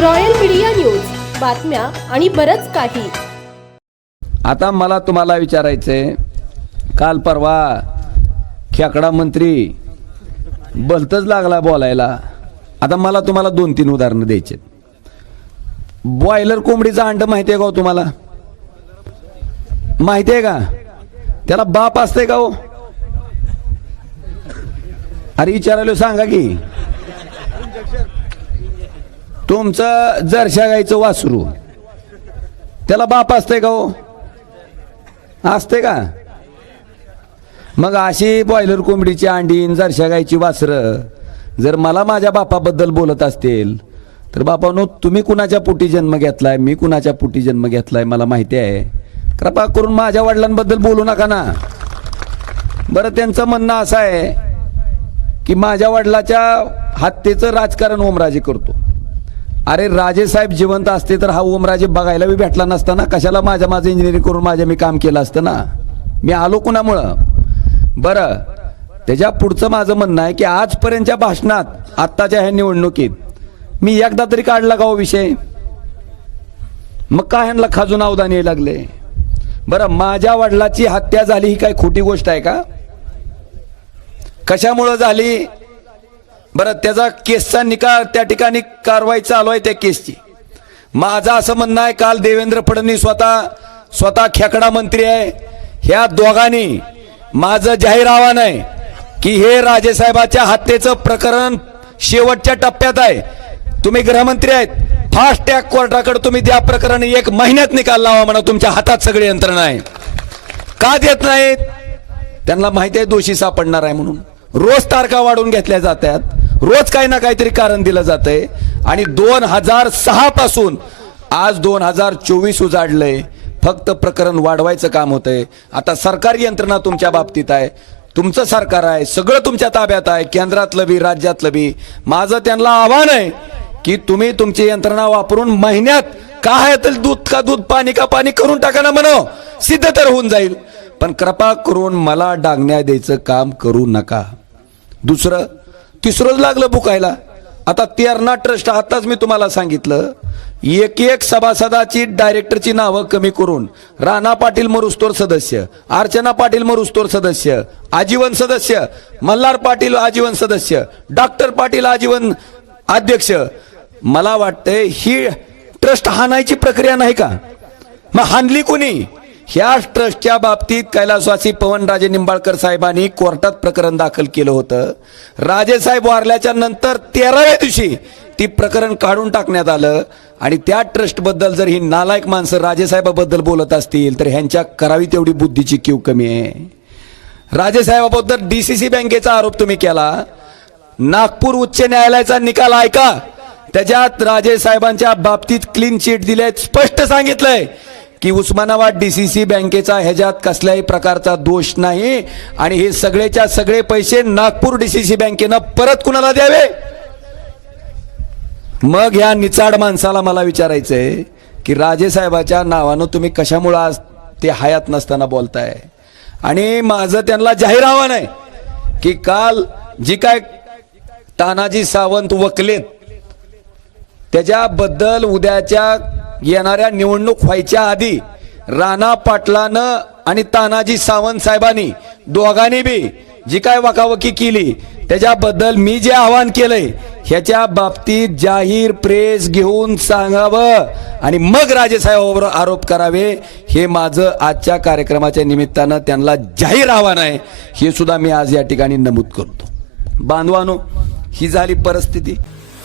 Royal media news. बातम्या आणि बरच काही. आता मला तुम्हाला विचारायचंय काल परवा खेकडा मंत्री बलतच लागला बोलायला. आता मला तुम्हाला दोन तीन उदाहरणं द्यायचे बॉयलर कोंबडीचं अंड माहिती आहे का हो तुम्हाला? माहिती आहे का? त्याला बाप असतंय का हो? अरे विचारायला सांगा की. तुमचं जरशा गाईचं वासरू. त्याला बाप असते का हो? असते का? मग अशी बॉयलर कोंबडीची अंडी जरशा वासरं जर मला माझ्या बापाबद्दल बोलत असतील तर बापानो तुम्ही कुणाच्या पोटी जन्म घेतलाय? मी कुणाच्या पोटी जन्म घेतलाय? मला माहिती आहे. कृपा करून माझ्या वडिलांबद्दल बोलू नका ना. बरं त्यांचं म्हणणं असं आहे की माझ्या वडिलाच्या हत्येचं राजकारण ओमराजे करतो. अरे राजेसाहेब जिवंत असते तर हा ओमराजे बघायला बी भेटला नसता ना? कशाला माझ्या माझं इंजिनिअरिंग करून माझ्या मी काम केलं असतं ना? मी आलो कुणामुळं? बरं. त्याच्या पुढचं माझं म्हणणं आहे की आजपर्यंतच्या भाषणात आत्ताच्या ह्या निवडणुकीत मी एकदा तरी काढला का हो विषय? मग काय ह्यांना खाजून अवधान यायला लागले? बरं माझ्या वडिलाची हत्या झाली ही काय खोटी गोष्ट आहे का? कशामुळं झाली? बरं त्याचा केसचा निकाल त्या ठिकाणी कारवाई चालू आहे त्या केसची. माझं असं म्हणणं आहे काल देवेंद्र फडणवीस स्वतः स्वतः खेकडा मंत्री आहे. ह्या दोघांनी माझं जाहीर आव्हान आहे की हे राजेसाहेबाच्या हत्येचं प्रकरण शेवटच्या टप्प्यात आहे. तुम्ही गृहमंत्री आहेत फास्ट टॅग कोर्टाकडे तुम्ही त्या प्रकरणी एक महिन्यात निकाल लावा म्हणा तुमच्या हातात सगळी यंत्रणा आहे. का देत नाहीत? त्यांना माहिती आहे दोषी सापडणार आहे म्हणून. रोज तारखा वाढवून घेतल्या जातात. रोज काही ना काहीतरी कारण दिलं जातंय. आणि दोन हजार सहा पासून आज दोन हजार चोवीस उजाडलंय. फक्त प्रकरण वाढवायचं काम होतंय. आता सरकारी यंत्रणा तुमच्या बाबतीत आहे. तुमचं सरकार आहे. सगळं तुमच्या ताब्यात आहे. केंद्रातलं बी राज्यातलं बी. माझं त्यांना आव्हान आहे की तुम्ही तुमची यंत्रणा वापरून महिन्यात काय आहे तर दूध का दूध पाणी का पाणी करून टाका ना म्हणो. सिद्ध तर होऊन जाईल. पण कृपा करून मला डागण्या द्यायचं काम करू नका. दुसरं तिसरंच लागलं बुकायला. आता तेरणा ट्रस्ट आताच मी तुम्हाला सांगितलं एक एक सभासदाची डायरेक्टरची नावं कमी करून राणा पाटील मरुस्तोर सदस्य अर्चना पाटील मरुस्तोर सदस्य आजीवन सदस्य मल्हार पाटील आजीवन सदस्य डॉक्टर पाटील आजीवन अध्यक्ष मला वाटतंय ही ट्रस्ट हाणायची प्रक्रिया नाही का? मग हानली कोणी? ह्या ट्रस्टच्या बाबतीत कैलासवासी पवनराजे निंबाळकर साहेबांनी कोर्टात प्रकरण दाखल केलं होतं. राजेसाहेब वारल्याच्या नंतर तेराव्या दिवशी ती प्रकरण काढून टाकण्यात आलं आणि त्या ट्रस्टबद्दल जर ही नालायक माणसं राजेसाहेबाबद्दल बोलत असतील तर ह्यांच्या करावी तेवढी बुद्धीची क्यू कमी आहे. राजेसाहेबाबद्दल डी सी सी बँकेचा आरोप तुम्ही केला. नागपूर उच्च न्यायालयाचा निकाल ऐका. त्याच्यात राजेसाहेबांच्या बाबतीत क्लीन चिट दिले स्पष्ट सांगितलंय. की उस्मानाबाद डी सी सी बँकेचा ह्याच्यात कसल्याही प्रकारचा दोष नाही. आणि हे सगळेच्या सगळे पैसे नागपूर डी सी सी बँकेनं परत कुणाला द्यावे? मग ह्या निचाड माणसाला मला विचारायचंय की राजेसाहेबाच्या नावानं तुम्ही कशामुळं आज ते हयात नसताना बोलताय? आणि माझं त्यांना जाहीर आव्हान आहे की काल जी काय तानाजी सावंत वकलेत त्याच्याबद्दल उद्याच्या येणाऱ्या निवडणूक व्हायच्या आधी राणा पाटलानं आणि तानाजी सावंत साहेबांनी दोघांनी बी जी काय वकावकी केली त्याच्याबद्दल मी जे आवाहन केलंय ह्याच्या बाबतीत जाहीर प्रेस घेऊन सांगावं आणि मग राजेसाहेबांवर आरोप करावे हे माझं आजच्या कार्यक्रमाच्या निमित्तानं त्यांना जाहीर आव्हान आहे. हे सुद्धा मी आज या ठिकाणी नमूद करतो. बांधवानो ही झाली परिस्थिती.